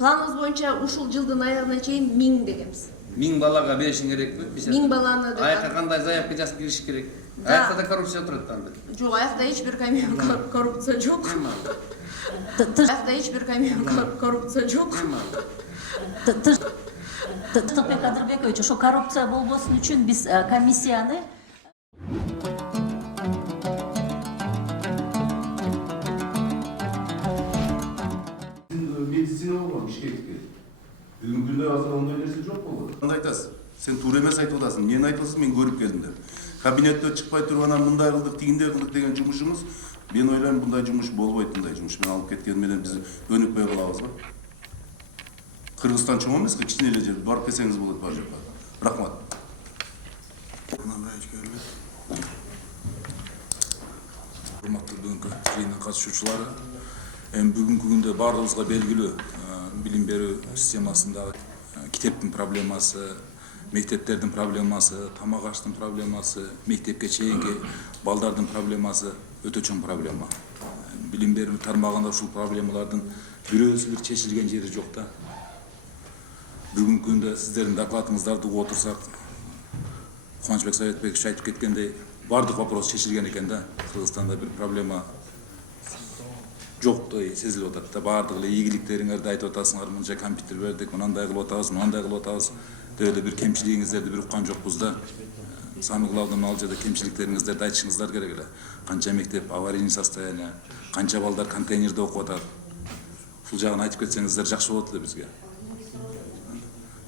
Planımız boyunca ушул жылдын аягына чейин 1000 дегенбиз. 1000 балага беришиң керекпи? 1000 баланы да. Аякка кандай заявка жазып кириш керек? Аякта да коррупция турат анда. Жок, аякта эч бир камер коррупция жок. Аякта эч бир камер коррупция жок. Тынчбек Кадырбекович, ошо коррупция болбосун үчүн биз комиссияны медицина болгон Бишкекке. Бүгүнкү күндө азыр андай нерсе жок болду. Кандай айтасың? Сен туура эмес айтып атасың. Мен айтып атсам мен көрүп келдим деп. Кабинетте чыкпай туруп анан мындай кылдык, тигиндей кылдык деген жумушубуз, мен ойлойм мындай жумуш болбойт, мындай жумуш менен алып кеткен менен биз өнүкпөй калабыз го. Кыргызстан чоң эмеспи? Кичине эле жер. Барып келсеңиз болот бар жака. Рахмат. Урматтуу бүгүнкү жыйындын катышуучулары, бүгүнкү күндө баардыгыбызга белгилүү билим берүү системасындагы китептин проблемасы, мектептердин проблемасы, тамак аштын проблемасы, мектепке чейинки балдардын проблемасы өтө чоң проблема. Билим берүү тармагында ушул проблемалардын бирөөсү бир чечилген жери жок да. Бүгүнкү күндө сиздердин докладыңыздарды угуп отурсак, Кубанычбек Советбекович айтып кеткендей, бардык вопрос чечилген экен да. Кыргызстанда бир проблема жоктой сезилип атат да. Бардык эле ийгиликтериңерди айтып атасыңар, мынча компьютер бердик, мынандай кылып атабыз, мынандай кылып атабыз. Дегенде бир кемчилигиңиздерди бир уккан жокпуз да. Самый главный ал жерде кемчиликтериңиздерди айтышыңыздар керек эле. Канча мектеп аварийный состояние, канча балдар контейнерде окуп атат. Ушул жагын айтып кетсеңиздер жакшы болот эле бизге.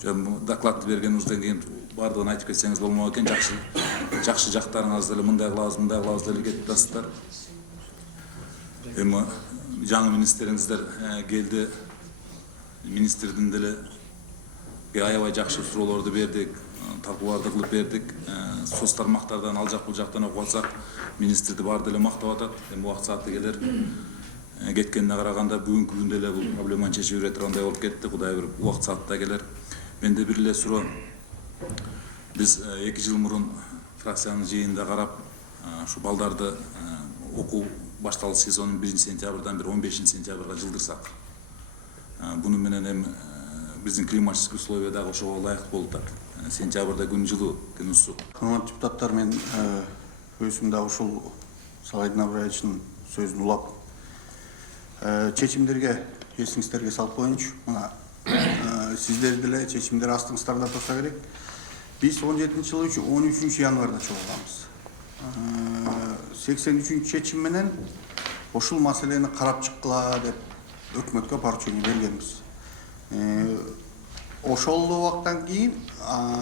Докладты бергенибизден кийин бардыгын айтып кетсеңиз болмок экен, жакшы жактарыңызды эле мындай кылабыз деле кетип атасыздар. Эми жаңы министриңиздер келди, министрдин деле аябай жакшы суроолорду бердик, талкууларды кылып бердик. Соц тармактардан ал жак бул жактан окуп атсак, министрди баары деле мактап атат. Эми убакыт сааты келер. Кеткенине караганда бүгүнкү күндө эле бул проблеманы чечип бере тургандай болуп кетти. Кудай бир убакыт саатта келер. Менде бир эле суроо. Биз 2 жыл мурун фракциянын жыйынында карап, ушу балдарды окуу башталыш сезонун 1-сентябрдан 15 сентябрга жылдырсак, буну менен эми биздин климатический условия дагы ошого ылайык болуп атат. Сентябрда күн жылуу, күн ысык. Урматтуу депутаттар, мен өзүм да ушул Саладин Абраевичтин сөзүн улап, чечимдерге эсиңиздерге салып коеюнчу. Мына сиздер деле чечимдер астыңыздарда турса керек. Биз 17-жылы 13 январда чогулганбыз. 83 чечим менен ушул маселени карап чыккыла деп өкмөткө поручение бергенбиз. Ошол убакыттан кийин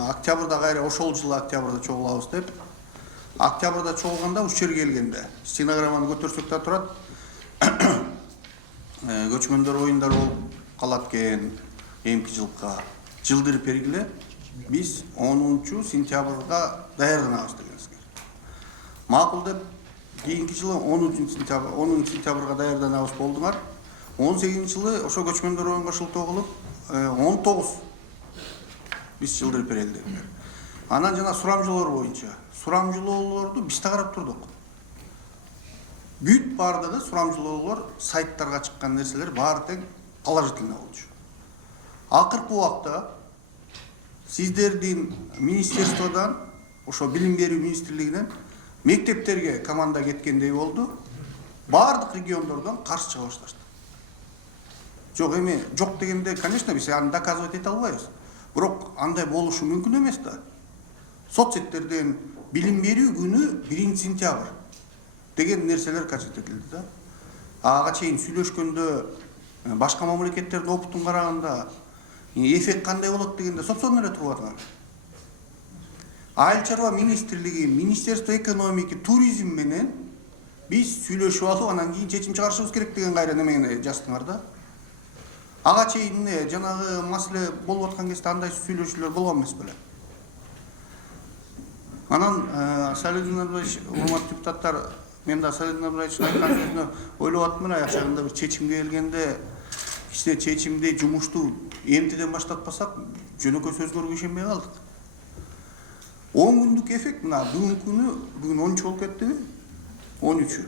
октябрда кайра ошол жылы октябрда чогулабыз деп, октябрда чогулганда ушул жерге келгенде стенограмманы көтөрсөк да турат. Көчмөндөр оюндары болуп калат экен эмки жылга. Жылдыр бергиле биз 10 сентябрга даярданабыз дегенсиңер. Макул деп кийинки жылы 10 сентябрга даярданабыз болдуңар. 18-жылы ошо көчмөндөр оюнга шылтоо кылып 19 биз жылдыр берелдиңер. Анан жана сурамжылоор боюнча сурамжылоолорду биз да карап турдук. Бүт бардыгы сурамжылоолор сайттарга чыккан нерселер баары тең положительный болчу. Акыркы убакта сиздердин министерстводан, ошо билим берүү министрлигинен мектептерге команда кеткендей болду. Бардык региондордон каршы чыга башташты. Жок эми жок дегенде, конечно, биз аны доказывать эте албайбыз. Бирок андай болушу мүмкүн эмес да. Соцсеттерден билим берүү күнү 1-сентябрь деген нерселер көрсөтүлдү да. Ага чейин сүйлөшкөндө башка мамлекеттердин опытын караганда эффект кандай болот дегенде сопсон эле туруп атат. Айыл чарба министрлиги, Министерство экономики, туризм менен биз сүйлөшүп алып, анан кийин чечим чыгарышыбыз керек деген кайра немени жаздыңар да. Ага чейин жанагы маселе болуп аткан кезде андай сүйлөшүүлөр болгон эмес беле. Анан Саладин Абраевич, урматтуу депутаттар, мен да Саладин Абраевичтин айткан сөзүнө ойлоп аттым. Аяк жагында бир чечимге келгенде, кичине чечимди, жумушту эмтиден баштатпасак, жөнөкөй сөзгөргө ишенбей калдык. 10 күндүк эффект мына бүгүн 10 болуп кеттиби? 13.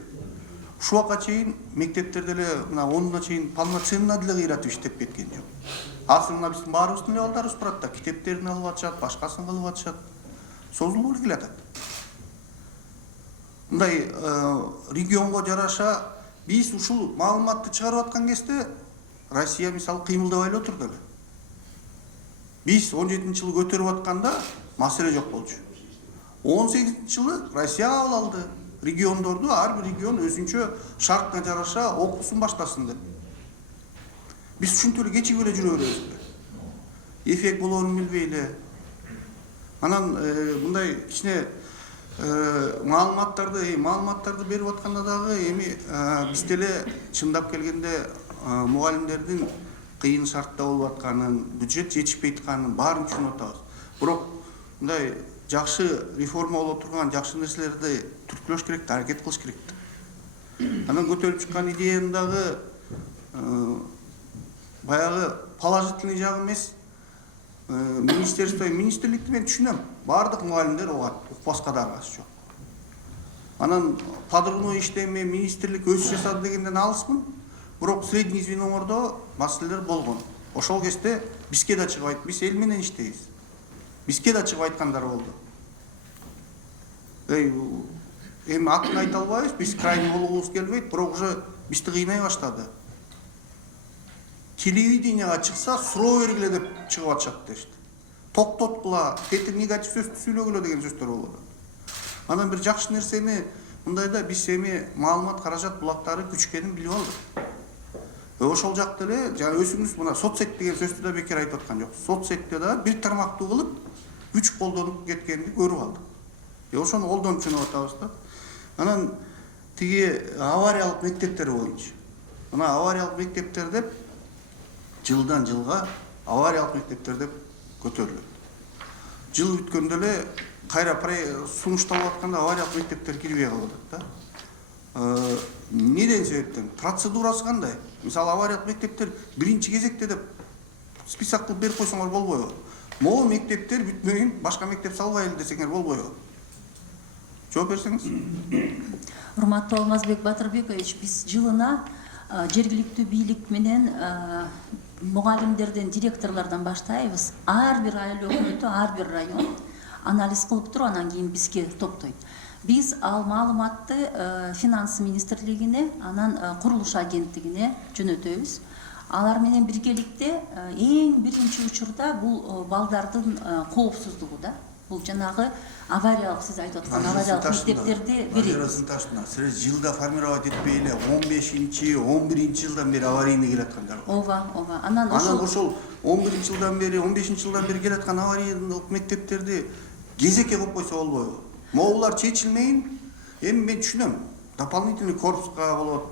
ушул убакка чейин мектептерде эле мына 10-на чейин полноценно деле кыйратып иштеп кеткен жок. Азыр мына биздин баарыбыздын эле балдарыбыз барат да, китептерин алып атышат, башкасын кылып атышат. Созулуп эле келатат. Мындай регионго жараша биз ушул маалыматты чыгарып аткан кезде Россия мисалы кыймылдабай эле отурду эле. Биз 17-жылы көтөрүп атканда маселе жок болчу. 18-жылы Россия кабыл алды. Региондорду ар бир регион өзүнчө шартына жараша окуусун баштасын деп. Биз ушинтип эле кечигип эле жүрө беребиз. Эффект болоорун билбей эле. Анан мындай кичине маалыматтарды берип атканда дагы эми биз деле чындап келгенде мугалимдердин кыйын шартта болуп атканын, бюджет жетишпей атканын баарын түшүнүп атабыз. Бирок мындай жакшы реформа боло турган жакшы нерселерди түрткүлөш керек, аракет кылыш керек. Анан көтөрүп чыккан идеянын дагы баягы положительный жагы эмес. Министрликти мен түшүнөм. Бардык мугалимдер угат, укпаска да аргасы жок. Анан подрывной иштеме министрлик өз жасады дегенден алыспын. Бирок средний звеномордо маселелер болгон. Ошол кезде бизге да чыгып айтып, биз эл менен иштейбиз. Бизге да чыгып айткандар болду. Эми атын айта албайбыз, биз крайний болгубуз келбейт, бирок уже бизди кыйнай баштады. Телевиденияга чыкса суроо бергиле деп чыгып атышат дешти. Токтоткула, кетип негатив сөздү сүйлөгүлө деген сөздөр болот. Анан бир жакшы нерсени мындайда биз эми маалымат каражат булактары күчкенин билип алдык. Ошол жакта эле жана өзүңүз мына соцсет деген сөздү да бекер айтып аткан жок. Соцсетте да бир тармактуу кылып күч колдонуп кеткенди көрүп алдык. Ошону колдонуп түшүнүп атабыз да. Анан тиги авариялык мектептер боюнча. Мына авариялык мектептер деп жылдан жылга авариялык мектептер деп көтөрүлөт. Жыл бүткөндө эле кайра сунушталып атканда авариялык мектептер кирбей калып атат да. Неден себептен? Процедурасы кандай? Мисалы авариялык мектептер биринчи кезекте деп список кылып берип койсоңор болбойбу? Могу мектептер бүтмөйүн, башка мектеп салбайлы десеңер болбойбу? Жооп берсеңиз. Урматтуу Алмазбек Батырбекович, биз жылына жергиликтүү бийлик менен мугалимдерден, директорлордон баштайбыз. Ар бир айыл өкмөтү, ар бир район анализ кылып туруп, анан кийин бизге топтойт. Биз ал маалыматты финанс министрлигине, анан курулуш агенттигине жөнөтөбүз. Алар менен биргеликте эң биринчи учурда бул балдардын коопсуздугу да. Бул жанагы авариялык, сиз айтып аткан авариялык мектептерди беребиз. Сиз жылда формировать этпей эле 15-11 жылдан бери аварийный келаткандар. Ооба. Анан ошол 11 жылдан бери, 15 жылдан бери келаткан аварийдык мектептерди кезекке коюп койсо болбойбу? Могулар чечилмейин, эми мен түшүнөм. Дополнительный корпуска болот.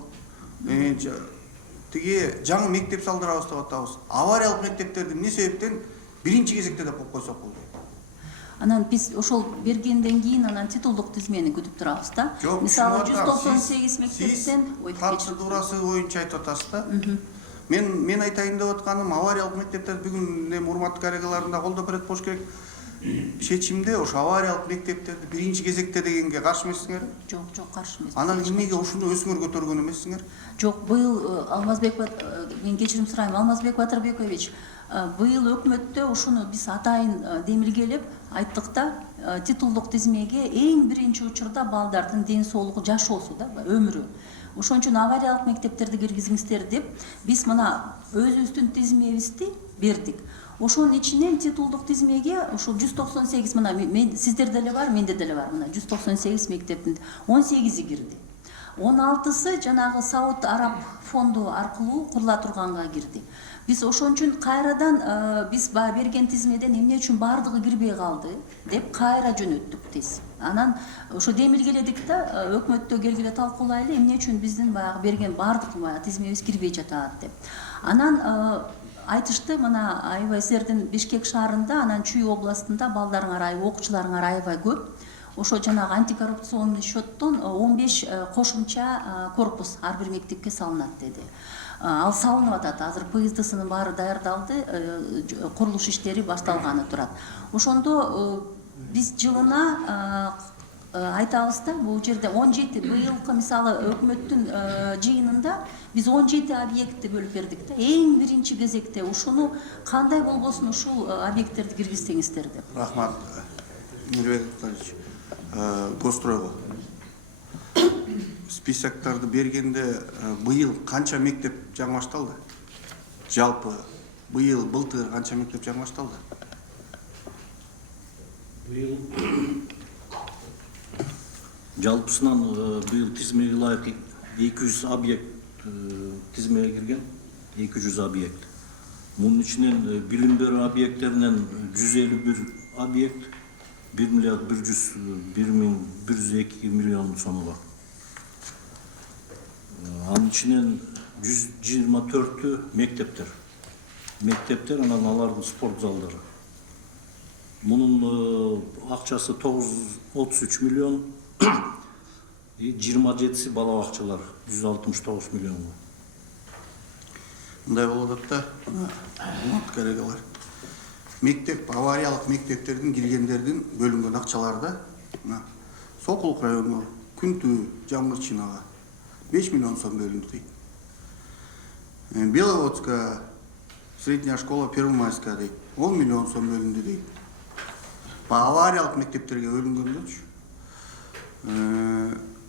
Тиги жаңы мектеп салдырабыз деп атабыз. Авариялык мектептерди эмне себептен биринчи кезекте деп коюп койсок болду. Анан биз ошол бергенден кийин анан титулдук тизмени күтүп турабыз да. Мисалы 198 мектептен процедурасы боюнча айтып атасыз да. Мен айтайын деп атканым, авариялык мектептер бүгүн урматтуу коллегаларында колдоп берет болуш керек. Чечимде ошо авариялык мектептерди биринчи кезекте дегенге каршы эмессиңер? Жок, каршы эмес. Анан эмнеге ушуну өзүңөр көтөргөн эмессиңер? Жок, быйыл Алмазбек, мен кечирим сурайм, Алмазбек Батырбекович, быйыл өкмөттө ушуну биз атайын демилгелеп айттык да, титулдук тизмеге эң биринчи учурда балдардын ден соолугу, жашоосу да, өмүрү. Ошон үчүн авариялык мектептерди киргизиңиздер деп биз мына өзүбүздүн тизмебизди бердик. Ошонун ичинен титулдук тизмеге ушул 198 мына сиздерде деле бар, менде деле бар. Мына 198 мектептин 18-и кирди. 16-сы жанагы Сауд Араб фонду аркылуу курула турганга кирди. Биз ошон үчүн кайрадан биз берген тизмеден эмне үчүн бардыгы кирбей калды деп кайра жөнөттүк тез. Анан ошо демилгеледик да, өкмөттө келгиле талкуулайлы, эмне үчүн биздин баягы берген бардык тизмебиз кирбей жатат деп. Анан айтышты, мына аябай силердин Бишкек шаарында, анан Чүй областында балдарыңар аябай, окуучуларыңар аябай көп. Ошо жанагы антикоррупционный счеттон 15 кошумча корпус ар бир мектепке салынат деди. Ал салынып атат. Азыр ПСД-сынын баары даярдалды, курулуш иштери башталганы турат. Ошондо биз жылына айтабыз да, бул жерде 17 быйылкы мисалы өкмөттүн жыйынында биз 17 объектти бөлүп бердик да. Эң биринчи кезекте ушуну кандай болбосун ушул объекттерди киргизсеңиздер деп. Рахмат, Мирбек Анатольевич. Гостройго списоктарды бергенде быйыл канча мектеп жаңылашталды? Жалпы быйыл былтыр канча мектеп жаңылашталды? Быйыл жалпысынан быйыл тизмеге ылайык 200 объект тизмеге кирген, 200 объект. Мунун ичинен билим берүү объекттеринен 151 объект 1 миллиард 102 миллион сому бар. Анын ичинен 124 мектептер. Мектептер, анан алардын спорт залдары. Мунун акчасы 933 миллион, 27 бала бакчалар 169 миллион. Мындай болуп атат да, коллегалар. Мектеп, авариялык мектептердин киргендердин бөлүнгөн акчалары да, Сокулук району Күнтүү, Жамгырчинага 5 миллион сом бөлүндү дейт. Беловодская средняя школа Первомайская дейт 10 миллион сом бөлүндү дейт. Авариялык мектептерге бөлүнгөндөрчү.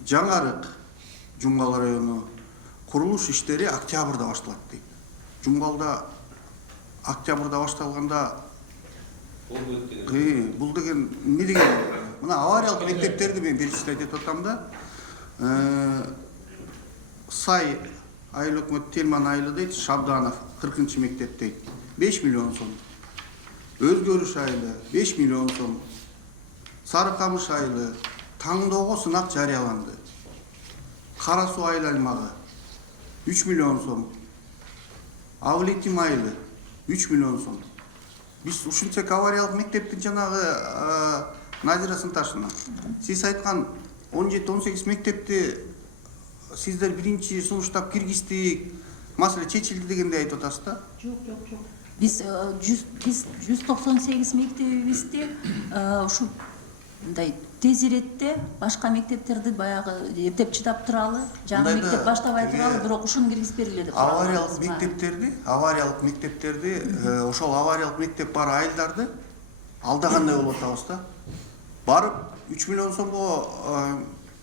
Жаңарык, Жумгал району курулуш иштери октябрда башталат дейт. Жумгалда октябрда башталганда бул деген эмне деген? Мына авариялык мектептерди мен перечислять этип атам да. Сай айыл өкмөт Телман айылы дейт, Шабданов 40-чы мектеп дейт 5 миллион сом. Өзгөрүш айылы 5 миллион сом. Сарыкамыш айылы таңдоого сынак жарыяланды. Кара суу айыл аймагы 3 миллион сом. Авлетим айылы 3 миллион сом. Биз ушунча авариялык мектептин жанагы Назира Сынташевна, сиз айткан 17-18 мектепти сиздер биринчи сунуштап киргиздик, маселе чечилди дегенде айтып атасыз да? Жок. Биз 198 мектебибизди ушу мындай тез иретте башка мектептерди баягы эптеп чыдап туралы, жаңы мектеп баштабай туралы, бирок ушуну киргизип бергиле деп. Авариялык мектептерди, ошол авариялык мектеп бар айылдарды алдагандай болуп атабыз да. Барып 3 миллион сомго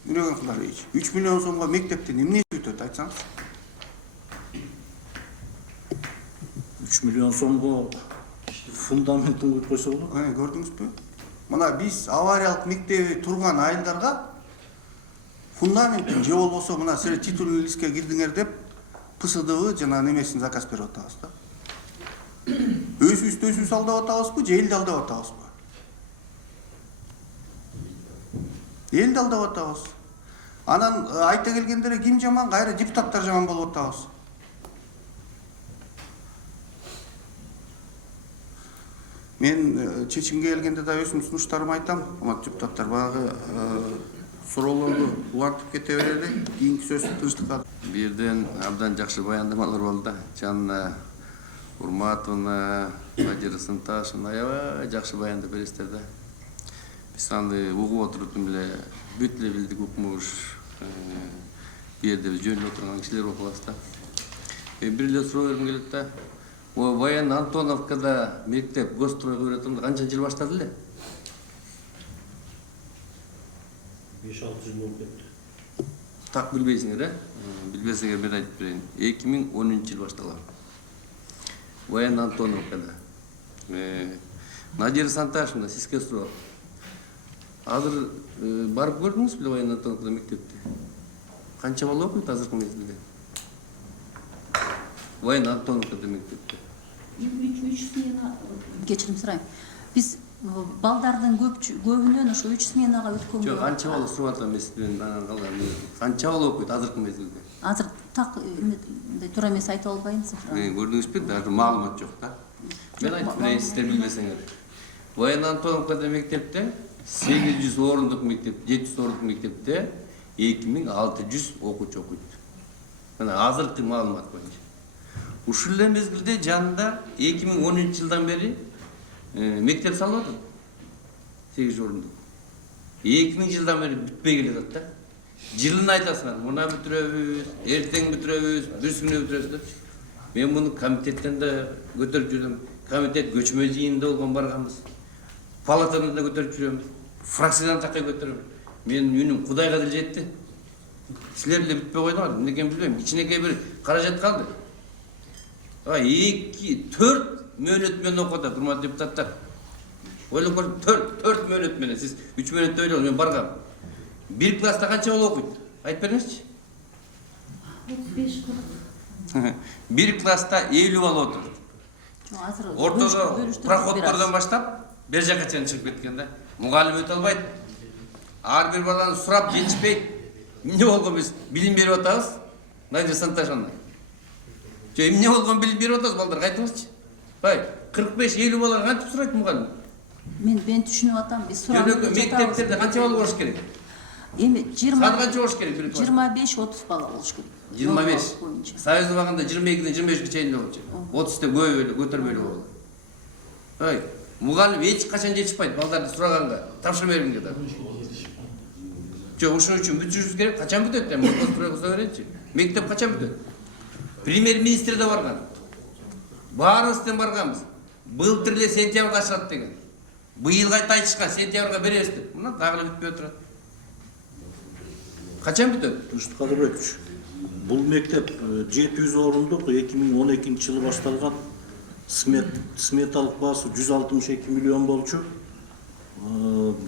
Мирбек Анатольевич, 3 миллион сомго мектептен эмне өтөт айтсаңыз? 3 миллион сомго фундаментин коюп койсо болот. Көрдүңүзбү? Мына биз авариялык мектеби турган айылдарга фундаментин же болбосо мына силер титульный листке кирдиңер деп ПСДБ жана немесин заказ берип атабыз да. Өсүбүз алдап атабызбы, же элди алдап атабызбы? Элди алдап атабыз. Анан айта келгендере ким жаман, кайра депутаттар жаман болуп атабыз. Мен чечимге келгенде да өзүмдүн сунуштарымды айтам, урматтуу депутаттар. Баягы суроолорду улантып кете берели, кийинки сөз тынчтыкка. Бирден абдан жакшы баяндамалар болду. Жанна Урматовна, Назира Сынташевна аябай жакшы баяндап бересиздер да. Биз аны угуп отуруп эле бүт эле билдик, укмуш. Бу жерде биз жөн эле отурган кишилер болуп калабыз да. Бир эле суроо бергим келет да. Баян Антоновкада мектеп гостройго беретимде канча жыл баштады эле? 5-6 жыл болуп кетти. Так билбейсиңер, э? Билбесеңер мен айтып берейин. 2010-жыл башталган. Баян Антоновкада. Назира Санташевна, сизге суроо. Азыр барып көрдүңүз беле Баян Антоновкада мектепти? Канча бала окуйт азыркы мезгилде? Баян Антоновкада мектепте. 3 смена, кечирим сурайм. Биз балдардын көбүнөн ошо 3 сменага өткөнгө. Жок, канча бала сурап атам мен калган. Канча бала окуйт азыркы мезгилде? Азыр так мындай туура эмес айта албайм цифра. Көрдүңүзбү? Азыр маалымат жок да. Мен айтып берейин, сиздер билбесеңер. Баян Антоновкада мектепте 800 орундук мектеп, 700 орундук мектепте 2600 окуучу окуйт. Мына азыркы маалымат боюнча. Ушул эле мезгилде жанында 2010-жылдан бери мектеп салып атат. 8 орундук. 2000 жылдан бeri бүтпей келе жатат да. Жылын айтасыңар, мына бүтүрөбүз, эртең бүтүрөбүз, бүрсүнө бүтүрөбүз деп. Мен муну комитеттен да көтөрүп жүрдүм. Комитет көчмө жыйынында болгон барганбыз. Палатадан да көтөрүп жүрөм. Фракциядан такай көтөрөм. Менин үнүм Кудайга деле жетти. Силер деле бүтпөй койдуңар. Эмне экенин билбейм. Кичинекей бир каражат калды. 2-4 мөөнөт менен окуду, урматтуу депутаттар. Ойлоп көрүп, 4 мөөнөт менен. Сиз 3 мөөнөттө ойлоңуз, мен баргам. Bir klasta kança bala okuydu? Ayıp veriniz. 35 Bir klasta 50 bala oturdu. Ortada proходтардан başlap, bir jaka çen çıkıp ketken de. Mugallim öte albaydı. Ar bir balаны сурап жетишпейт. Эмне болгон биз билим берип атабыз? Мына сыныпташ андай. Эмне болгон билим берип атабыз, балдар, айтыңызчы. Бай, 45-50 баланы кантип сурайт мугалим? Мен түшүнүп атам, биз сурап мектептерде канча бала болуш керек? Эми 20 Саат канча болуш керек? 25-30 бала болуш керек. 25. Союз убагында 22-ден 25-ге чейин болчу. 30-та көтөрбөйлү болду. Ай, мугалим эч качан жетишпайт балдарды сураганга, тапшырма бергенге да. Жок, ушун үчүн бүтүшүбүз керек. Качан бүтөт? Эми козо беречи. Мектеп качан бүтөт? Премьер-министр да барган. Баарыбыздын барганбыз. Былтыр эле сентябрда ачылат деген. Быйыл кайта айтышкан, сентябрга беребиз деп. Мына дагы эле бүтпөй турат. Качан бүтөт? Дұрыс Қадырбекович, бұл мектеп 700 орындық 2012 жылы башталған, сметалық басы 162 миллион болчу,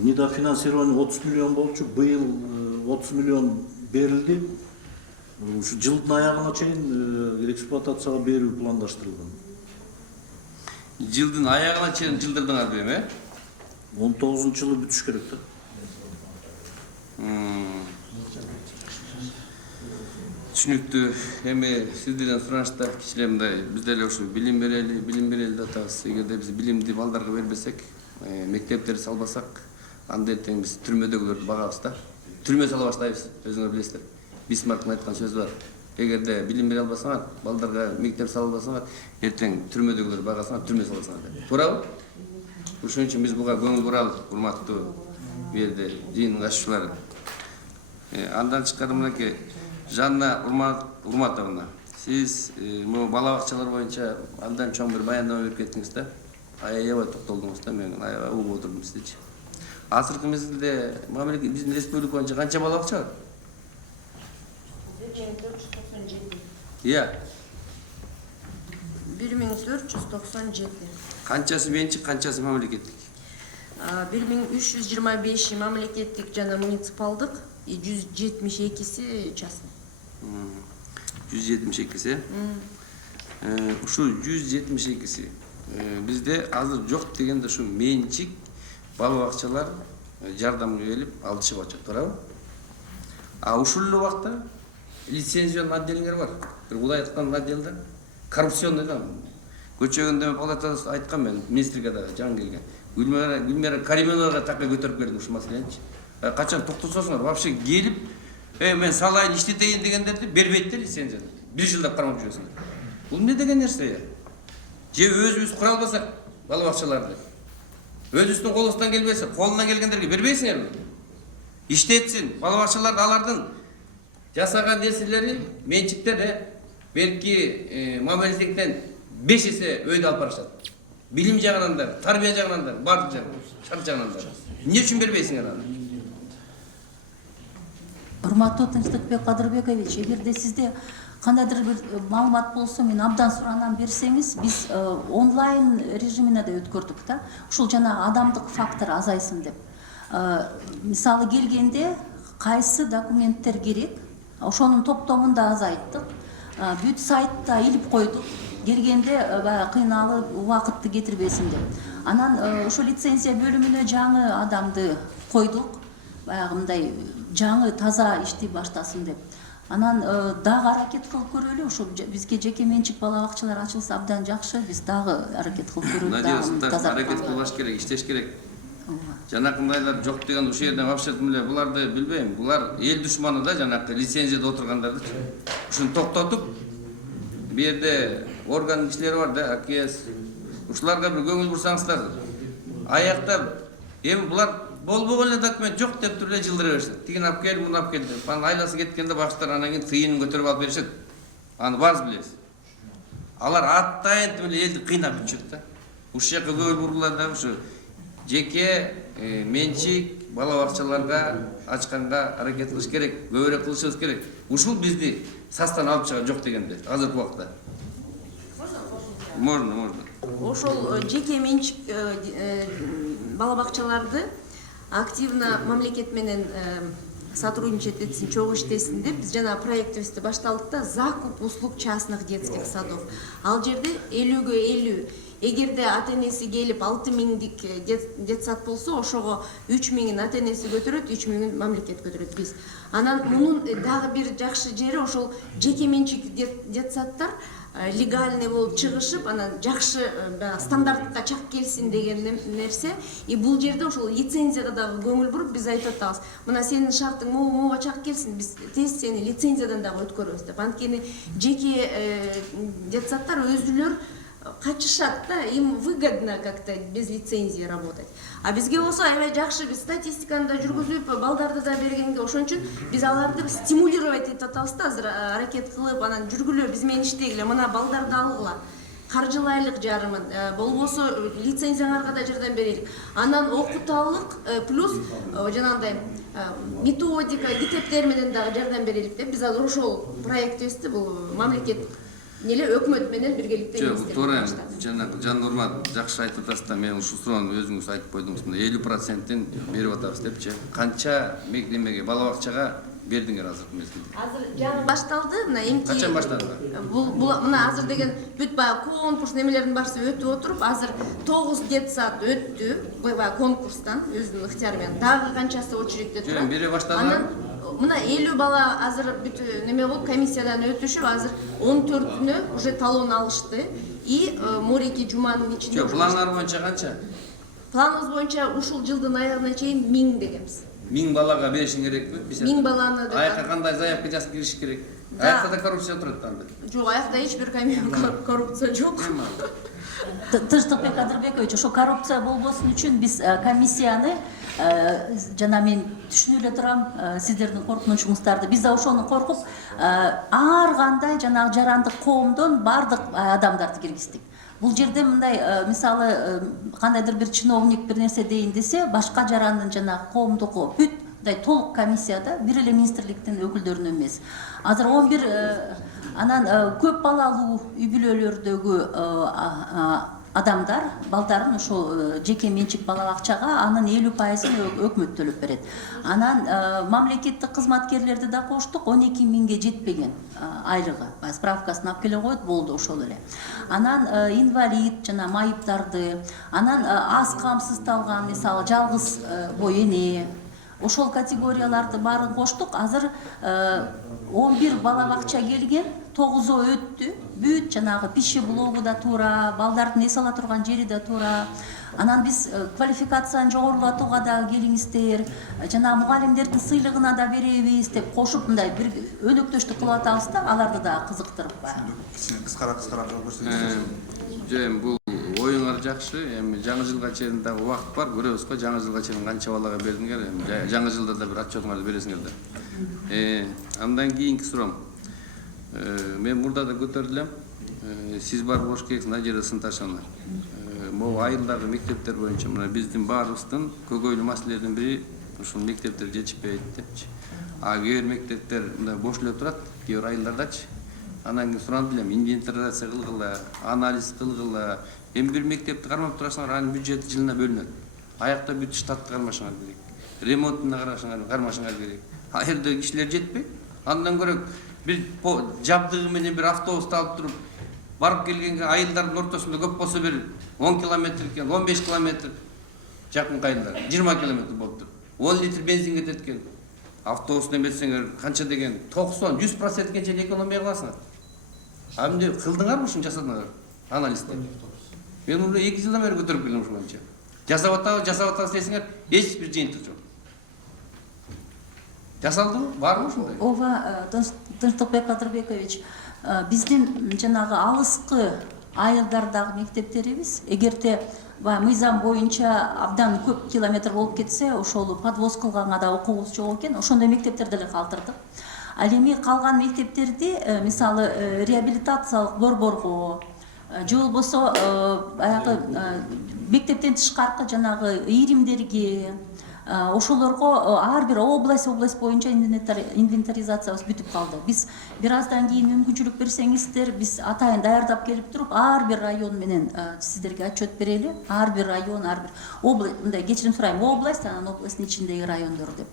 недофинансирование 30 миллион болчу, быйыл 30 миллион берилди. Ушу жылдын аягына чейин эксплуатацияга берүү пландаштырылган. Жылдын аягына чейин жылдырдыңар дейм, 19 жылы бүтүш керек да. Түшүнүктүү. Эми сиздерден суранычтар кичине мындай, биз деле ушу билим берели деп атабыз. Эгерде биз билимди балдарга бербесек, мектептерди салбасак, анда эртең биз түрмөдөгүлөрдү багабыз да. Түрмө сала баштайбыз, өзүңөр билесиздер. Бисмарктын айткан сөзү бар. Эгерде билим бере албасаңар, балдарга мектеп сала албасаңар, эртең түрмөдөгүлөрдү багасаңар, түрмө саласыңар деп. Туурабы? Ошон үчүн биз буга көңүл буралы, урматтуу бу жерде жыйындын катышуучулары. Андан тышкары мынакей Жанна Урматовна, сиз бала бакчалар боюнча абдан чоң бир баяндама берип кеттиңиз да. Аябай токтолдуңуз да, мен аябай угуп отурдум сиздичи. Азыркы мезгилде биздин республика боюнча канча бала бакча бар? 1497. Iya. 1497. Канчасы менчик, канчасы мамлекеттик? 1325 мамлекеттик жана муниципалдык, 172си частный. 172си. Ушу 172си. Бизде азыр жок дегенде ушу менчик бала бакчалар жардамга келип алышып атат, туурабы? Ушул эле убакта лицензиялык отделиңер бар. Бир Кудай айткан отделде коррупционный да. Көчөгөндө палатада айткан мен министрге да жаңы келген. Гүлмира Карименовага такай көтөрүп келдим ушул маселени. Качан токтотосуңар, вообще келип, мен салайын иштетейин дегендерди бербейт лицензияны. 1 жылдап кармап жүрөсүңөр. Бул эмне деген нерсе? Же өзүбүз кура албасак бала бакчаларды. Өзүбүздүн колубуздан келбесе, колунан келгендерге бербейсиңерби? Иштетсин, бала бакчаларды алардын жасаган нерселери менчиктер белки мамлекеттен 5 эсе өйдө алып барышат. Билим жагынан да, тарбия жагынан да, бардык жагынан, шарт жагынан да. Эмне үчүн бербейсиңер аны? Урматтуу Тынчтыкбек Кадырбекович, эгерде сизде кандайдыр бир маалымат болсо, мен абдан суранам берсеңиз, биз онлайн режимине да өткөрдүк да. Ушул жана адамдык фактор азайсын деп. Мисалы келгенде кайсы документтер керек, ошонун топтомун да азайттык. Бүт сайтта илип койдук. Келгенде кыйналып убакытты кетирбесин деп. Анан ошо лицензия бөлүмүнө жаңы адамды койдук. Баягындай жаңы таза ишти баштасын деп. Анан дагы аракет кылып көрөлү, ошо бизге жеке менчик бала бакчалар ачылса абдан жакшы, биз дагы аракет кылып көрөлү. Аракет кылбаш керек, иштеш керек. Жанакындайлар жок деген ушул жерден вообще эле буларды билбейм. Булар эл душманы да, жанакы лицензияда отургандарды. Ушуну токтотуп, бу жерде орган кишилери бар да, АКС. Ушуларга бир көңүл бурсаңыздар. Аякта эми булар болбогон эле документ жок деп туруп эле жылдыра беришет. Тигин алып кел, муну алып кел деп. Анан айласы кеткенде баштар анан кийин тыйынын көтөрүп алып беришет. Аны бааз билесиз. Алар аттайын эле элди кыйнап бүтүшөт да. Ушул жака көңүл бургулада ушу жеке менчик бала бакчаларга ачканга аракет кылыш керек, көбүрөөк кылышыбыз керек. Ушул бизди састан алып чыгат жок дегенде азыркы убакта. Можно. Ошол жеке менчик бала бакчаларды активно мамлекет менен сотрудничать этсин, чогуу иштесин деп биз жана проектибизди башталдык да, закуп услуг частных детских садов. Ал жерде 50-ге 50. Эгерде ата-энеси келип 6 миңдик детсад болсо, ошого 3 миңин ата-энеси көтөрөт, 3 миңин мамлекет көтөрөт биз. Анан мунун дагы бир жакшы жери ошол жеке менчик детсадтар легальный болуп чыгышып, анан жакшы стандартка чак келсин деген нерсе. И бул жерде ошол лицензияга дагы көңүл буруп биз айтып атабыз. Мына сенин шартың могуга чак келсин, биз тез сени лицензиядан дагы өткөрөбүз деп. Анткени жеке детсадтар өзүлөр качышат да, им выгодно как-то без лицензии работать. А бизге болсо аябай жакшы, биз статистиканы да жүргүзүп, балдарды да бергенге ошон үчүн биз аларды стимулировать этип атабыз да, азыр аракет кылып, анан жүргүлө, биз менен иштегиле, мына балдарды алгыла, каржылайлык жарымын, болбосо лицензияңарга да жардам берелик. Анан окуталык плюс жанагындай методика, китептер менен дагы жардам берелик деп биз азыр ошол проектибизди бул мамлекет Неле өкмөт менен биргеликте эмес. Туура, Жан Нурмат жакшы айтып атасыз да, мен ушул суроону өзүңүз айтып койдуңуз. 50%-ин берип атабыз депчи. Канча мектепке, бала бакчага бердиңер азыркы мезгилде? Азыр жаңы башталды, мына эмки. Качан башталды? Бул мына азыр деген бүт баягы конкурс немелердин барысы өтүп отуруп, азыр 9 детсад өттү, баягы конкурстан өзүнүн ыктыяры менен. Дагы канчасы очередде турат. Бере баштадылар. Мына 50 бала азыр бүт неме болуп комиссиядан өтүшүп, азыр 14-үнө уже талон алышты. И мореки жуманын ичинде. Пландар боюнча канча? Планыбыз боюнча ушул жылдын аягына чейин 1000 дегенбиз. 1000 балага беришиң керекпи? 1000 баланы. Аяка кандай заявка жазып кириш керек? Аякта да коррупция турат анда. Жок, аякта эч бир коррупция жок. Тынчтыкбек Адырбекович, ошо коррупция болбосун үчүн биз комиссияны жана мен түшүнүп эле турам сиздердин коркунучуңуздарды. Биз да ошону коркуп ар кандай жанагы жарандык коомдон бардык адамдарды киргиздик. Бул жерде мындай мисалы кандайдыр бир чиновник бир нерсе дейин десе, башка жарандын жанагы коомдуку бүт мындай толук комиссияда бир эле министрликтин өкүлдөрүнөн эмес. Азыр 11 анан көп балалуу үй бүлөлөрдөгү адамдар балдарын ошол жеке менчик бала бакчага анын 50%-ын өкмөт төлөп берет. Анан мамлекеттик кызматкерлерди да коштук, 12 миңге жетпеген айлыгы. Справкасын алып келе коет, болду ошол эле. Анан инвалид жана майыптарды, анан аз камсыздалган, мисалы жалгыз бой эне, ошол категорияларды баарын коштук. Азыр 11 бала бакча келген, 9-о өттү. Бүт жанагы пища блогу да туура, балдардын эс ала турган жери да туура. Анан биз квалификацияны жогорулатууга да келиңиздер, жана мугалимдердин сыйлыгына да беребиз деп кошуп мындай бир өнөктөштүк кылып атабыз да, аларды да кызыктырып. Кыскара жооп берсеңиз. Жөн, бул оюңар жакшы. Эми жаңы жылга чейин дагы убакыт бар. Көрөбүз го жаңы жылга чейин канча балага бердиңер. Жаңы жылда да бир отчетуңарды бересиңер да. Андан кийинки суроом. Мен мурда да көтөрдүлөм. Сиз барып кош керексиз, Надира Сынташевна. Могу айылдагы мектептер боюнча мына биздин баарыбыздын көйгөйлүү маселелердин бири ушул мектептер жетишпейт депчи. А кээ бир мектептер мындай бош эле турат, кээ бир айылдардачы. Анан кийин сурандым элем, инвентаризация кылгыла, анализ кылгыла. Эми бир мектепти кармап турасыңар, анын бюджети жылына бөлүнөт. Аякта бүт штатты кармашыңар керек. Ремонтуна кармашыңар керек. А жерде кишилер жетпейт. Андан көрө бир жабдыгы менен бир автобусту алып туруп барып келгенге айылдардын ортосунда көп болсо бир 10 километр экен, 15 километр жакын айылдар, 20 километр болуп тур. 10 литр бензин кетет экен. Автобус неметсеңер канча деген 90-100%ке чейин экономия кыласыңар. А эмне кылдыңарбы ушуну жасадыңар? Анализди. Мен уже 2 жылдан бери көтөрүп келем ушул боюнча. Жасап атабыз десеңер, эч бир жыйынтык жок. Жасалдыбы? Барбы ушундай? Ооба, Тынчтыкбек Адырбекович, биздин жанагы алыскы айылдардагы мектептерибиз эгерде баягы мыйзам боюнча абдан көп километр болуп кетсе, ошол подвоз кылганга да укугубуз жок экен, ошондой мектептерди эле калтырдык. Ал эми калган мектептерди мисалы реабилитациялык борборго же болбосо баягы мектептен тышкаркы жанагы ийримдерге ошолорго ар бир область боюнча инвентаризациябыз бүтүп калды. Биз бир аздан кийин мүмкүнчүлүк берсеңиздер, биз атайын даярдап келип туруп, ар бир район менен сиздерге отчет берели. Ар бир район, ар бир область, мындай кечирим сурайм, область, анан областтын ичиндеги райондор деп.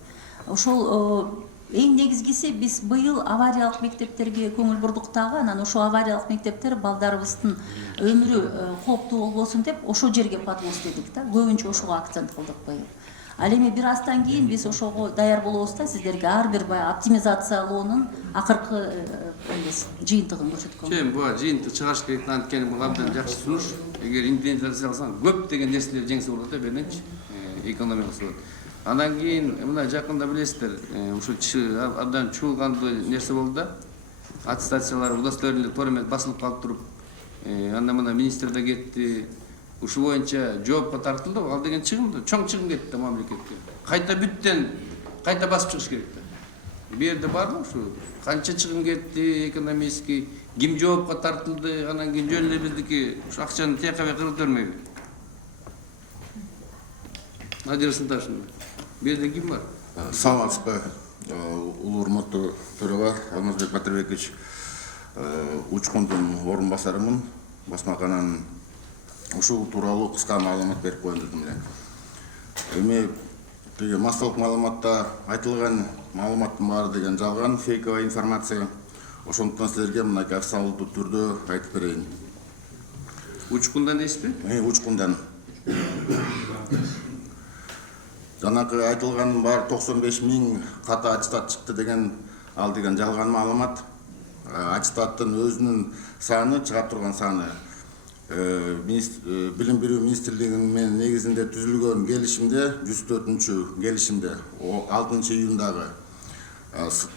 Ошол эң негизгиси биз быйыл авариялык мектептерге көңүл бурдук дагы, анан ошо авариялык мектептер балдарыбыздын өмүрү кооптуу болбосун деп ошо жерге подвоз дедик да. Көбүнчө ошого акцент кылдык быйыл. Ал эми бир аздан кийин биз ошого даяр болобуз да, сиздерге ар бир баягы оптимизациялоонун акыркы жыйынтыгын көрсөткөн. Чем бу жыйынтык чыгарыш керек, анткени бул абдан жакшы сунуш. Эгер инвентаризацияласаң, көп деген нерселер жеңсе болот да, биринчи экономикасы болот. Андан кийин мына жакында билесиздер, ушу абдан чуулгандуу нерсе болду да. Аттестациялар удостоверениялар туура басылып калып туруп, анда мына министр да кетти. Ушу боюнча жоопко тартылды, ал деген чыгым, чоң чыгым кетти мамлекетке. Кайта бүттен кайта басып чыгыш керек да. Бу жерде барлык ушу канча чыгым кетти экономический, ким жоопко тартылды, анан кийин жөн эле биздики ушу акчаны тияка кырып бермейби. Надир Сынташевна, бу жерде ким бар? Саламатсызбы, улуу урматтуу төраба Алмазбек Батырбекович, учкундун орун басарымын. Басмаканан ушул тууралуу кыска маалымат берип коеюн дедим эле. Эми тиги массалык маалыматта айтылган маалыматтын баары деген жалган, фейковая информация. Ошондуктан силерге мынакей официалдуу түрдө айтып берейин. Учкундан дейсизби? Учкундан. Жанакы айтылганын баары 95 000 ката аттестат чыкты деген, ал деген жалган маалымат. Аттестаттын өзүнүн саны, чыгап турган саны Билим берүү министрлигинин менен негизинде түзүлгөн келишимде, 104-чү келишимде 6 июндагы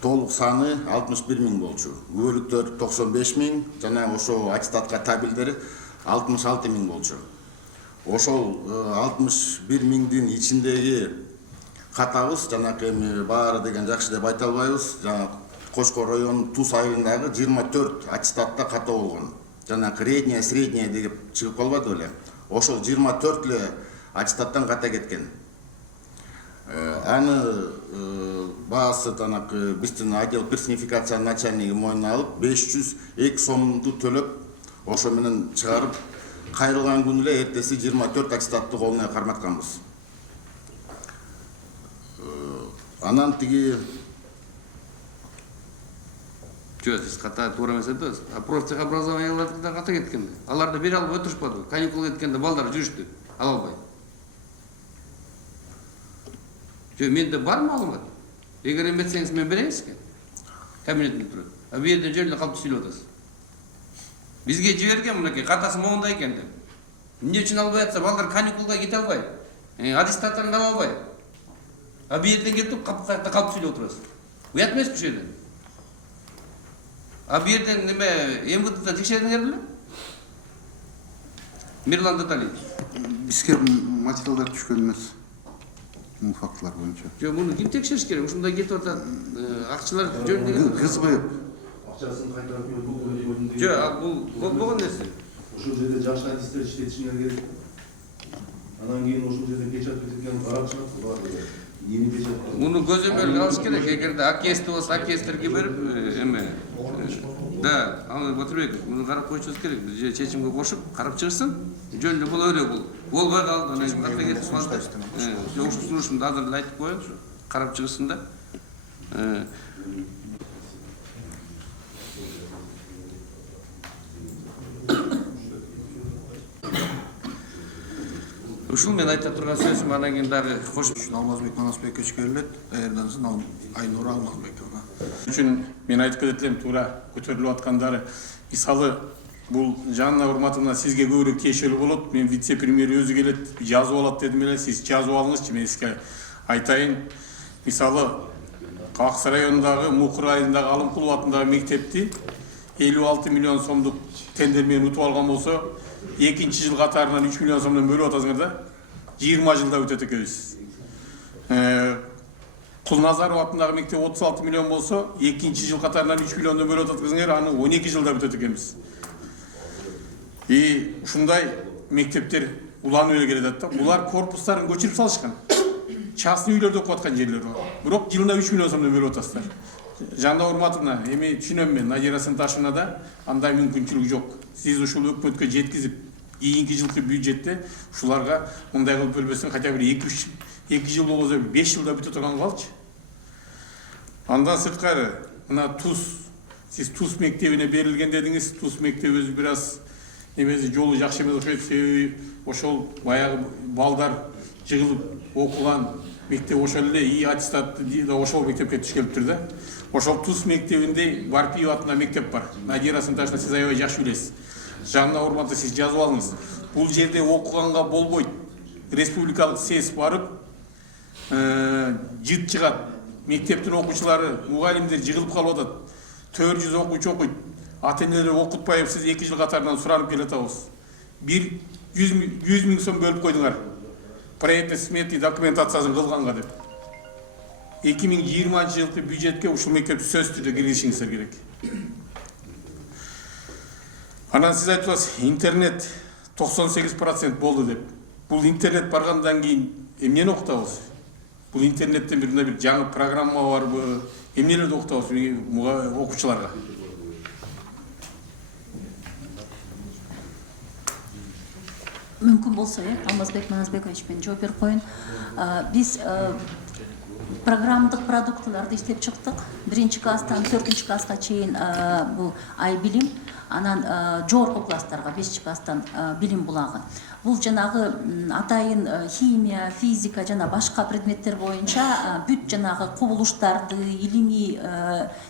толук саны 61 000 болчу. Күбөлүктөр 95 000, жана ошо аттестатка табилдери 66 000 болчу. Ошол 61 000дин ичиндеги катабыз, жанакы эми баары деген жакшы деп айта албайбыз. Жана Кошко районунун Туз айылындагы 24 аттестатта ката болгон. Жана средняя деп чыгып калбады беле. Ошол 24 эле аттестаттан ката кеткен. Аны баасы жанакы биздин отдел персонификация начальниги мойнуна алып 502 сомду төлөп, ошо менен чыгарып, кайрылган күнү эле эртеси 24 аттестатты колуна карматканбыз. Анан тиги Сиз ката туура эмес айтасыз. Профтех образованияларда ката кеткен. Аларды бере албай отурушпады. Каникул кеткенде балдар жүрүштү, ала албай. Менде бар маалымат. Эгер эметсеңиз мен берейин сизге. Кабинетте турат. А бу жерде жөн эле калып сүйлөп атасыз. Бизге жиберген мынакей катасы могунда экен деп. Эмне үчүн албай атса, балдар каникулга кете албай. Аттестаттарын ала албай. А бу жерден кетип калып сүйлөп отурасыз. Уят эмеспи ушул жерден? А бу жерден неме МВДда текшердиңер беле? Мирлан Деталиевич. Бизге материалдар түшкөн эмес. Бул фактылар боюнча. Жок, муну ким текшериш керек? Ушундай кетип атат. Акчалар жөн деген. КСБ. Акчасын кайтарып берүү. Жок, бул болбогон нерсе. Ошол жерде жаш артисттер иштетишиңер керек. Анан кийин ошол жерден печат кеткен карап чыгат. Эми печат. Муну көзөмөлгө алыш керек. Эгерде АКС болсо АКСтерге берип, эме да, аны Батырбек, муну карап койчубуз керек. Биз чечимге кошуп, карап чыгышсын. Жөн эле боло берет бул. Болбой калды, анан ката кетип калды. Ошо сунушумду азыр эле айтып коеюн, карап чыгышсын да. Ушул мен айта турган сөзүм, анан кийин дагы кошуп Алмазбек Манасбекович келет, даярдансын, ал Айнур Алмазбекова. Үчүн мен айтып кетем, туура көтөрүлүп аткандары. Мисалы, бул Жанна урматовна сизге көбүрөөк тиешелүү болот. Мен вице-премьер өзү келет, жазып алат дедим эле, сиз жазып алыңызчы, мен сизге айтайын. Мисалы, Кабаксай районундагы Мукур айылындагы Алымкулов атындагы мектепти 56 миллион сомдук тендер менен утуп алган болсо, экинчи жыл катарынан 3 миллион сомдон бөлүп атасыңар да, 20 жылда бүтөт экенбиз. Кулназаров атындагы мектеп 36 миллион болсо, экинчи жыл катарынан 3 миллиондон бөлүп атасыңар, аны 12 жылда бүтөт экенбиз. Ушундай мектептер уланып эле келе жатат да. Булар корпустарын көчүрүп салышкан. Частный үйлөрдө окуп аткан жерлер бар. Бирок жылына 3 миллион сомдон бөлүп атасыздар. Жанда Урматовна, эми түшүнөм мен, Надира Сынташевна да андай мүмкүнчүлүк жок. Сиз ушул өкмөткө жеткизип, кийинки жылкы бюджетте ушуларга мындай кылып бөлбөсөң, хотя бир 2 жыл болбосо 5 жылда бүтө турган калчы. Андан сырткары, мына сиз Туз мектебине берилген дедиңиз. Туз мектеби өзү бир аз эмеси жолу жакшы эмес окшойт, себеби ошол баягы балдар жыгылып окуган мектеп ошол эле ИИ аттестатты да ошол мектепке түшкелиптир да. Ошол Туз мектебинде Барпиев атында мектеп бар. Надира Сынташевна, сиз аябай жакшы билесиз. Жанна Урматовна, сиз жазып алыңыз. Бул жерде окуганга болбойт. Республикалык съезд барып, жыт чыгат. Мектептин окуучулары, мугалимдер жыгылып калып атат. 400 окуучу окуйт. Ата-энелер окутпай, сиз 2 жыл катарынан суранып келе атабыз. 100 миң сом бөлүп койдуңар. Проектный сметный документациясын кылганга деп. 2020 жылкы бюджетке ушул мектепти сөзсүз түрдө киргизишиңиздер керек. Анан сиз айтып атасыз, интернет 98% болду деп. Бул интернет баргандан кийин эмнени окутабыз? Бул интернеттен бир жаңы программа барбы? Эмнелерди окутабыз окуучуларга? Мүмкүн болсо, Алмазбек Маназбекович, мен жооп берип коеюн. Биз программдык продуктыларды иштеп чыктык. 1-класстан 4-класска чейин бул ай билим, анан жогорку класстарга 5-класстан билим булагы. Бул жанагы атайын химия, физика жана башка предметтер боюнча бүт жанагы кубулуштарды, илимий,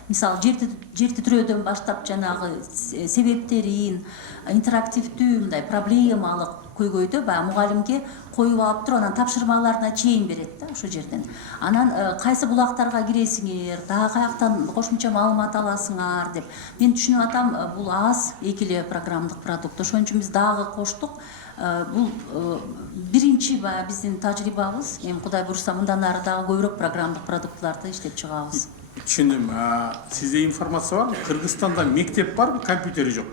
мисалы жер титирөөдөн баштап жанагы себептерин, интерактивдүү мындай проблемалык көйгөйдө баягы мугалимге коюп алып туруп, анан тапшырмаларына чейин берет да ошол жерден. Анан кайсы булактарга киресиңер, дагы каяктан кошумча маалымат аласыңар деп. Мен түшүнүп атам, бул аз экиле программдык продукт. Ошон үчүн биз дагы коштук. Бул биринчи биздин тажрыйбабыз. Эми Кудай буйрса мындан ары дагы көбүрөөк программдык продуктларды иштеп чыгабыз. Түшүндүм. Сизде информация барбы? Кыргызстанда мектеп барбы, компьютери жок?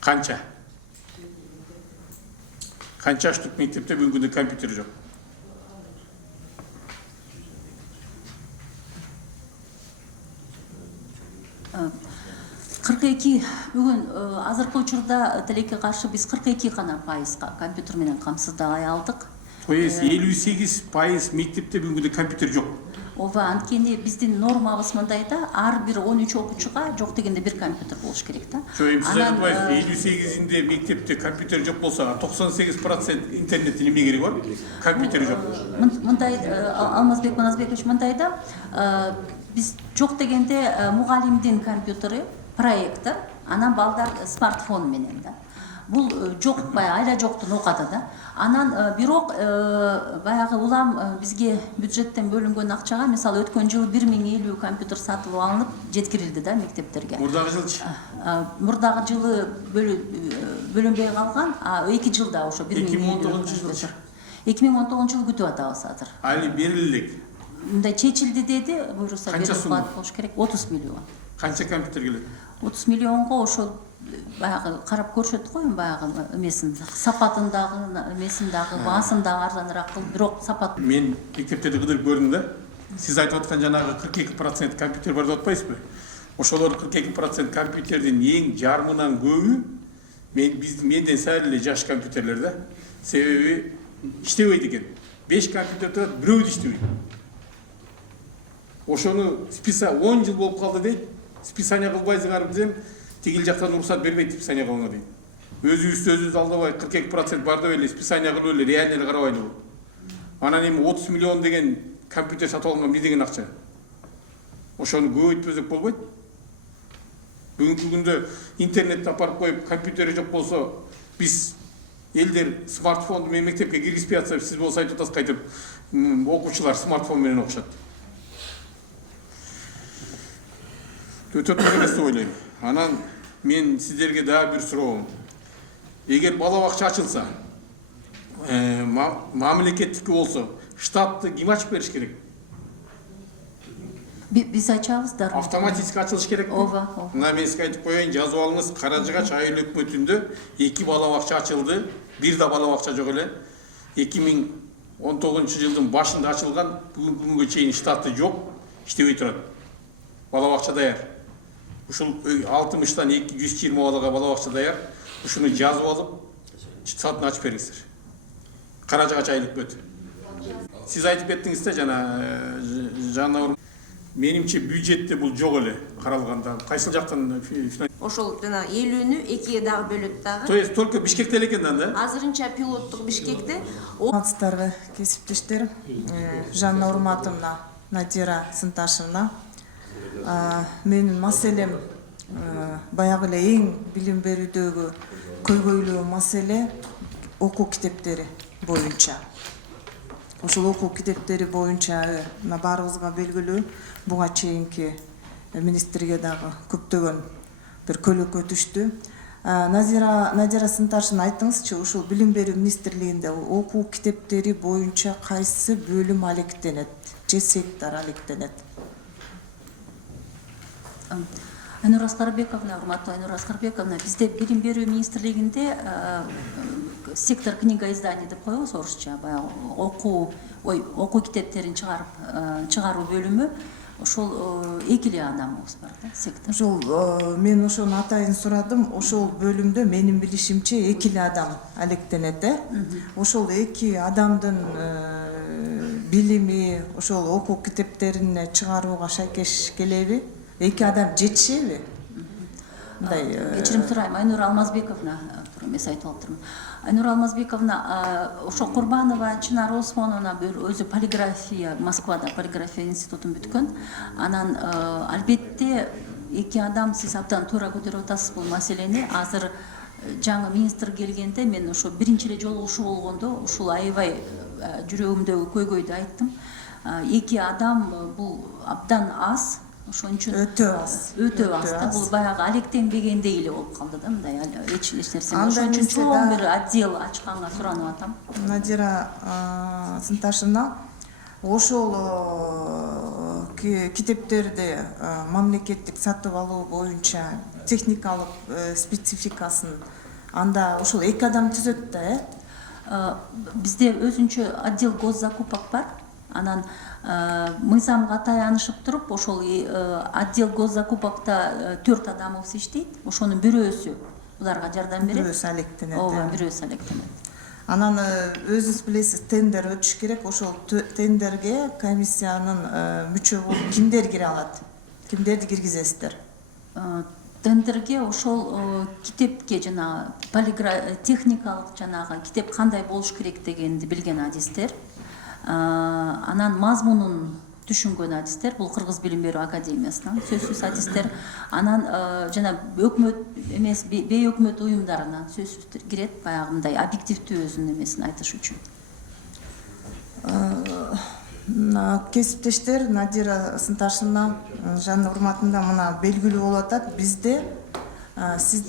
Канча? Канча штук мектепте бүгүнкү күндө компьютер жок? Бүгүн азыркы учурда тилекке каршы биз 42 гана пайызга компьютер менен камсыздай алдык. То есть 58% мектепте бүгүнкү күндө компьютер жок. Ооба, анткени биздин нормабыз мындай да, ар бир 13 окуучуга жок дегенде бир компьютер болуш керек да. Сиз айтпайсыз, 58-inde мектепте компьютер жок болсо, 98% интернеттин эмне кереги бар? Компьютер жок. Мындай Алмазбек Маназбекович, мындай да, биз жок дегенде мугалимдин компьютери, проектор, анан балдар смартфон менен да. Бул жок, айла жоктун окады да. Анан бирок баягы улам бизге бюджеттен бөлүнгөн акчага, мисалы өткөн жылы 1050 компьютер сатылып алынып жеткирилди да мектептерге. Мурдагы жылчы? Мурдагы жылы бөлүнбөй калган, 2 жылда ошо 1050 компьютер. 2019 жылы күтүп атабыз азыр. Али берилди. Мындай чечилди деди, буйруса берилип болуш керек. 30 миллион. Канча компьютер келет? 30 миллионго ошол баягы карап көрсөттүк го, баягы эмесин, сапатындагы, эмесин дагы, баасын дагы арзаныраак кылып, бирок сапат. Мен мектептерди кыдырып көрдүм да. Сиз айтып аткан жанагы 42% компьютер бар деп атпайсызбы? Ошолор 42% компьютердин эң жарымынан көбү менден сәл эле жаш компьютерлер да. Себеби иштебейт экен. 5 компьютер турат, бирөө да иштебейт. Ошону 10 жыл болуп калды дейт. Списание кылбайсыңар десем, тигил жактан уруксат бербейт списание кылганга дейт. Өзүбүз алдабай 42% бар деп эле списание кылып эле реально эле карабайды бул. Анан эми 30 миллион деген компьютер сатып алганга эмне деген акча? Ошону көбөйтпөсөк болбойт. Бүгүнкү күндө интернетти апарып коюп, компьютери жок болсо, биз элдер смартфонду мектепке киргизбей атса, сиз болсо айтып атасыз, кайтып окуучулар смартфон менен окушат. өтө туура эмес деп ойлойм. Анан мен сиздерге дагы бир суроом. Эгер бала бакча ачылса, мамлекеттики болсо, штатты ким ачып бериш керек? Биз ачабыз да. Автоматически ачылыш керек. Ооба. Мына мен сизге айтып коеюн, жазып алыңыз. Каражыгач айыл өкмөтүндө 2 бала бакча ачылды, бир да бала бакча жок эле. 2019-жылдын башында ачылган, бүгүнгү чейин штаты жок, иштебей турат. Бала бакча даяр. Ушул 60-тан 120 балага бала бакча даяр. Ушуну жазып алып, сатын ачып бериңиздер. Каражыгач айыл өкмөтү. Сиз айтып кеттиңиз да жана менимче бюджетте бул жок эле каралганда. Кайсыл жактан Ошол жана 50-нү 2-ге дагы бөлөт дагы. То есть только Бишкекте эле экен да? Азырынча пилоттук Бишкекте. Саламатсыздарбы, кесиптештер. Жанна Урматовна, Надира Сынташевна. Менин маселем баягы эле эң билим берүүдөгү көйгөйлүү маселе окуу китептери боюнча. Ошол окуу китептери боюнча мына баарыбызга белгилүү, буга чейинки министрге дагы көптөгөн бир көлөкө түштү. Надира Сынташевна, айтыңызчы, ушул билим берүү министрлигинде окуу китептери боюнча кайсы бөлүм алектенет, же сектор алектенет? Айнур Аскарбековна, урматтуу Айнур Аскарбековна, бизде билим берүү министрлигинде сектор книга изданий деп коебуз орусча, баягы окуу китептерин чыгаруу бөлүмү. Ошол 2 эле адамыбыз бар да, сектор. Ошол мен ошону атайын сурадым. Ошол бөлүмдө менин билишимче 2 эле адам алектенет, Ошол 2 адамдын билими ошол окуу китептерин чыгарууга шайкеш келеби? 2 адам жетишеби? Мындай кечирим сурайм, Айнур Алмазбековна, эмес айтып атырмын. Айнур Алмазбековна, ошо Курбанова Чынар Осмоновна өзү полиграфия, Москвада полиграфия институтун бүткөн. Анан албетте 2 адам, сиз абдан туура көтөрүп атасыз бул маселени. Азыр жаңы министр келгенде мен ошо биринчи эле жолугушуу болгондо ушул аябай жүрөгүмдөгү көйгөйдү айттым. 2 адам бул абдан аз. Ошон үчүн өтө аз. Өтө аз да, бул баягы алектенбегендей эле болуп калды да, мындай эч нерсе. Ошон үчүн чоң бир отдел ачканга суранып атам. Надира Сынташевна, ошол китептерди мамлекеттик сатып алуу боюнча техникалык спецификасын анда ошол 2 адам түзөт да, Бизде өзүнчө отдел госзакупок бар. Анан мыйзамга таянышып туруп, ошол отдел госзакупокто 4 адамыбыз иштейт. Ошонун бирөөсү буларга жардам берет. Бирөөсү алектенет. Ооба, бирөөсү алектенет. Анан өзүңүз билесиз, тендер өтүш керек. Ошол тендерге комиссиянын мүчө болуп кимдер кире алат? Кимдерди киргизесиздер? Тендерге ошол китепке жана техникалык жанагы китеп кандай болуш керек дегенди билген адистер. Анан мазмунун түшүнгөн адистер, бул Кыргыз билим берүү академиясынан сөзсүз адистер. Анан жана өкмөт эмес, бейөкмөт уюмдарынан сөзсүз кирет, баягындай объективдүү өзүнүн эмесин айтыш үчүн. Кесиптештер, Надира Сынташевна, Жанна Урматовна, мына белгилүү болуп атат. Бизде сиз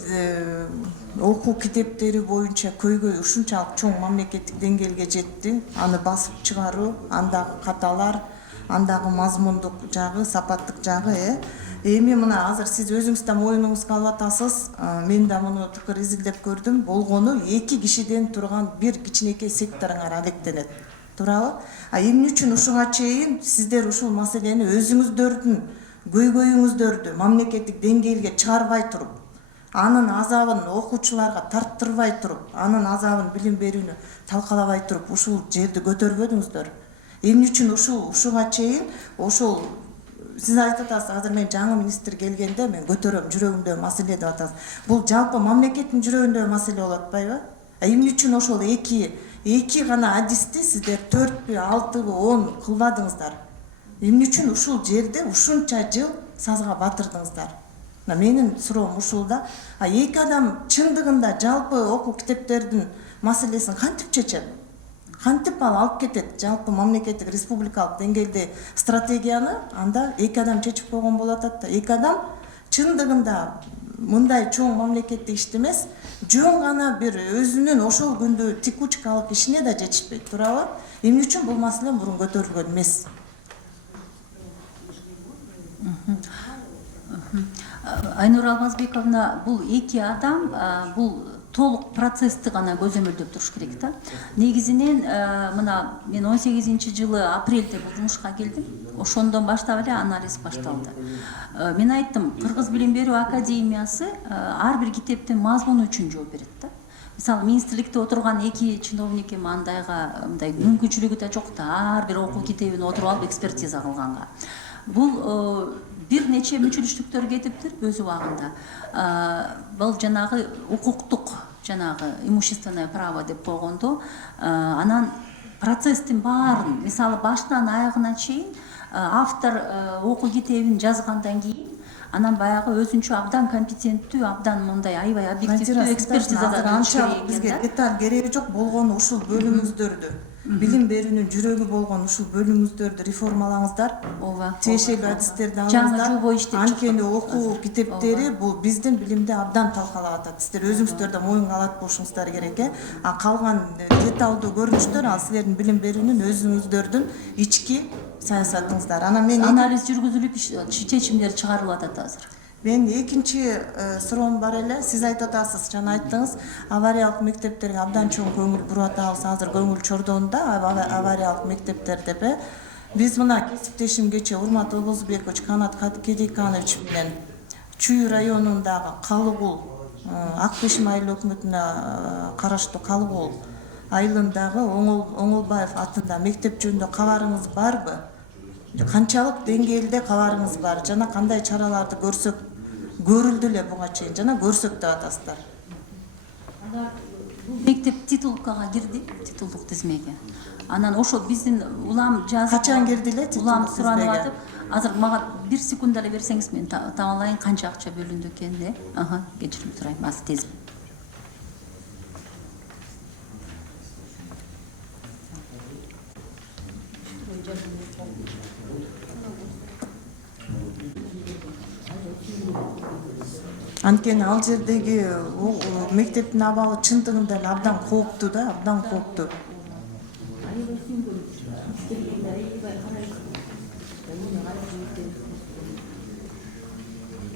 окуу китептери боюнча көйгөй ушунчалык чоң мамлекеттик деңгээлге жетти. Аны басып чыгаруу, андагы каталар, андагы мазмундук жагы, сапаттык жагы. Эми мына азыр сиз өзүңүз да моюнуңузга алып атасыз. Мен да муну тыкыр изилдеп көрдүм. Болгону 2 кишиден турган бир кичинекей секторуңар алектенет. Туурабы? Эмне үчүн ушуга чейин сиздер ушул маселени өзүңүздөрдүн көйгөйүңүздөрдү мамлекеттик деңгээлге чыгарбай туруп, анын азабын окуучуларга тарттырбай туруп, анын азабын билим берүүнү талкалабай туруп ушул жерди көтөрбөдүңүздөр? Эмне үчүн ушуга чейин ошол сиз айтып атасыз, азыр мен жаңы министр келгенде мен көтөрөм жүрөгүмдөгү маселе деп атасыз. Бул жалпы мамлекеттин жүрөгүндөгү маселе болуп атпайбы? Эмне үчүн ошол 2 гана адисти сиздер 4бү, 6бы, 10 кылбадыңыздар? Эмне үчүн ушул жерде ушунча жыл сазга батырдыңыздар? Менин суроом ушул да. 2 адам чындыгында жалпы окуу китептердин маселесин кантип чечет? Кантип алып кетет? Жалпы мамлекеттик республикалык деңгээлде стратегияны анда 2 адам чечип койгон болуп атат да. 2 адам чындыгында мындай чоң мамлекеттик ишти эмес, жөн гана бир өзүнүн ошол күндө текучкалык ишине да жетишпейт, туурабы? Эмне үчүн бул маселе мурун көтөрүлгөн эмес? Айнур Алмазбековна, бул эки адам, бул толук процессти гана көзөмөлдөп туруш керек да. Негизинен мына мен 18-жылы апрелде бул жумушка келдим. Ошондон баштап эле анализ башталды. Мен айттым, Кыргыз билим берүү академиясы ар бир китептин мазмуну үчүн жооп берет да. Мисалы, министрликте отурган эки чиновник эми андайга мындай мүмкүнчүлүгү да жок да, ар бир окуу китебин отуруп алып экспертиза кылганга. Бул бир нече мүчүлүштүктөр кетиптир өз убагында. Бул жанагы укуктук, жанагы имущественное право деп койгондо, анан процесстин баарын, мисалы, баштан аягына чейин автор окуу китебин жазгандан кийин, анан баягы өзүнчө абдан компетенттүү, абдан мындай аябай объективдүү экспертизадан анчалык бизге деталь кереги жок. Болгону ушул бөлүмүңүздөрдү, билим берүүнүн жүрөгү болгон ушул бөлүмүңүздөрдү реформалаңыздар. Ооба. Тиешелүү адистерди Жаңы алыңыздар. жобо иштеп Анткени окуу китептери бул биздин билимди абдан талкалап атат. Сиздер өзүңүздөр да моюнга алат болушуңуздар керек. А калган деталдуу көрүнүштөр ал силердин билим берүүнүн өзүңүздөрдүн ички саясатыңыздар. Анан мен анализ жүргүзүлүп чечимдер чыгарылып атат азыр. Мен экинчи суроом бар эле. Сиз айтып атасыз, жана айттыңыз, авариялык мектептерге абдан чоң көңүл буруп атабыз. Азыр көңүл чордоонда авариялык мектептер деп. Биз мына кесиптешим кечээ Урмат Олозбекович, Канат Кедиканович менен Чүй районундагы Калыгул, Акбешим айыл өкмөтүнө караштуу Калыгул айылындагы Оңолбаев атында мектеп жөнүндө кабарыңыз барбы? Канчалык деңгээлде кабарыңыз бар? Жана кандай чараларды көрсөк көрүлдү эле буга чейин, жана көрсөк деп атасыздар? Мектеп титулкага кирди, титулдук тизмеге. Анан ошо биздин улам жазып. Качан кирди эле улам титулдук суранып тизмеге? атып, азыр мага 1 секунд эле берсеңиз мен таап алайын канча акча бөлүндү экенин. Кечирим сурайм, азыр тез. Анткени ал жердеги мектептин абалы чындыгында эле абдан кооптуу да, абдан кооптуу.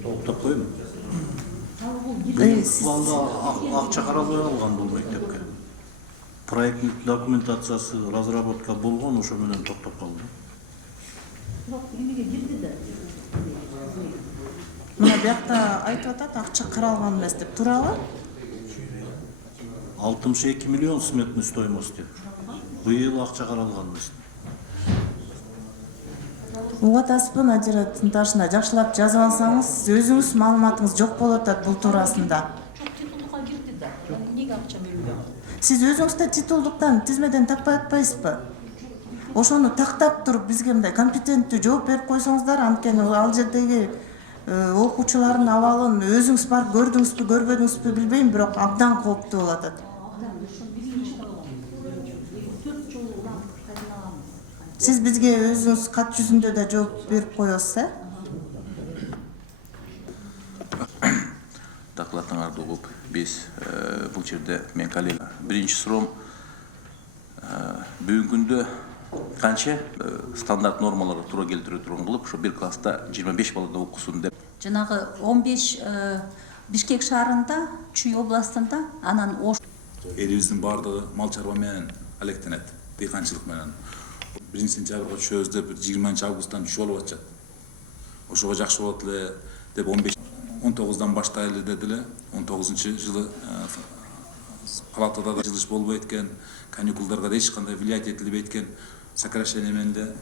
Токтоп коеюн. Анда акча каралбай калган бул мектепке. Проект документациясы разработка болгон, ошо менен токтоп калды. Мына биякта айтып атат, акча каралган эмес деп, туурабы? 62 миллион сметный стоимость деп. Быйыл акча каралган эмес. Угуп атасызбы, Надира Тынташевна, жакшылап жазып алсаңыз, өзүңүз маалыматыңыз жок болуп атат бул туурасында. Титулдукка кирди да. Эмнеге акча бөлүнбөйт? Сиз өзүңүз да титулдуктан, тизмеден таппай атпайсызбы? Ошону тактап туруп бизге мындай компетенттүү жооп берип койсоңуздар, анткени ал жердеги окуучулардын абалын өзүңүз барып көрдүңүзбү, көрбөдүңүзбү билбейм, бирок абдан кооптуу болуп атат. Сиз бизге өзүңүз кат жүзүндө да жооп берип коесуз, Докладыңарды угуп, биз бул жерде мен коллега биринчи суроом бүгүнкү күндө канча стандарт нормаларга туура келтире турган кылып, ошо бир класста 25 балада окусун деп. Жанагы 15 Бишкек шаарында, Чүй областында, анан Элибиздин баардыгы мал чарба менен алектенет, дыйканчылык менен. 1-сентябрга түшөбүз деп 20 августтан түшүп алып атышат. Ошого жакшы болот эле деп 19-дан баштайлы дедиле. 19-жылы палатада да жылыш болбой экен, каникулдарга да эч кандай влиять этилбей экен, сокращение менен де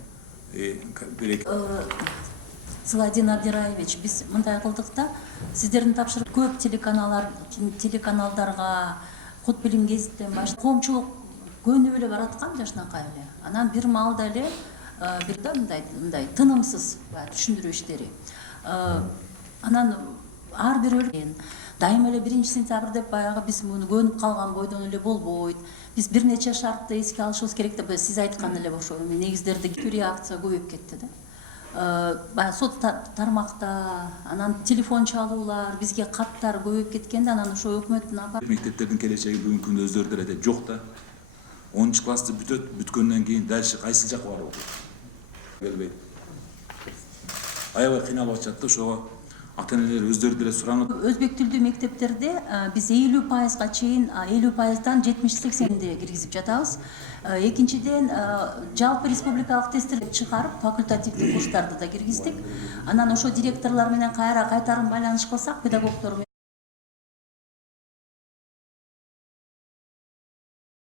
Зиладин Абдираевич, биз мындай кылдык да, сиздердин тапшырып көп телеканалдарга, Кут билим гезиттен баштап коомчулук көнүп эле бараткан жашынакай эле. Анан бир маалда эле бир да мындай тынымсыз түшүндүрүү иштери. Анан ар бир өлкө дайыма эле 1-сентябрь деп баягы биз муну көнүп калган бойдон эле болбойт. Биз бир нече шартты эске алышыбыз керек деп сиз айткан эле ошо негиздерди реакция көбөйүп кетти да. баягы тармакта анан телефон чалуулар, бизге каттар көбөйүп кеткенде анан ошо өкмөттүн аппараты Мектептердин келечеги бүгүнкү күндө өздөрү деле де жок да. 10 классты бүткөндөн кийин дальше кайсы жакка баруу келбейт. Аябай кыйналып атышат да, ошого ата энелер өздөрү деле суранып. Өзбек тилдүү мектептерде биз 50%га чейин 50%дан 70-80-де киргизип жатабыз. Экинчиден жалпы республикалык тесттерди чыгарып, факультативдик курстарды да киргиздик. Анан ошо директорлор менен кайра кайтарым байланыш кылсак, педагогдор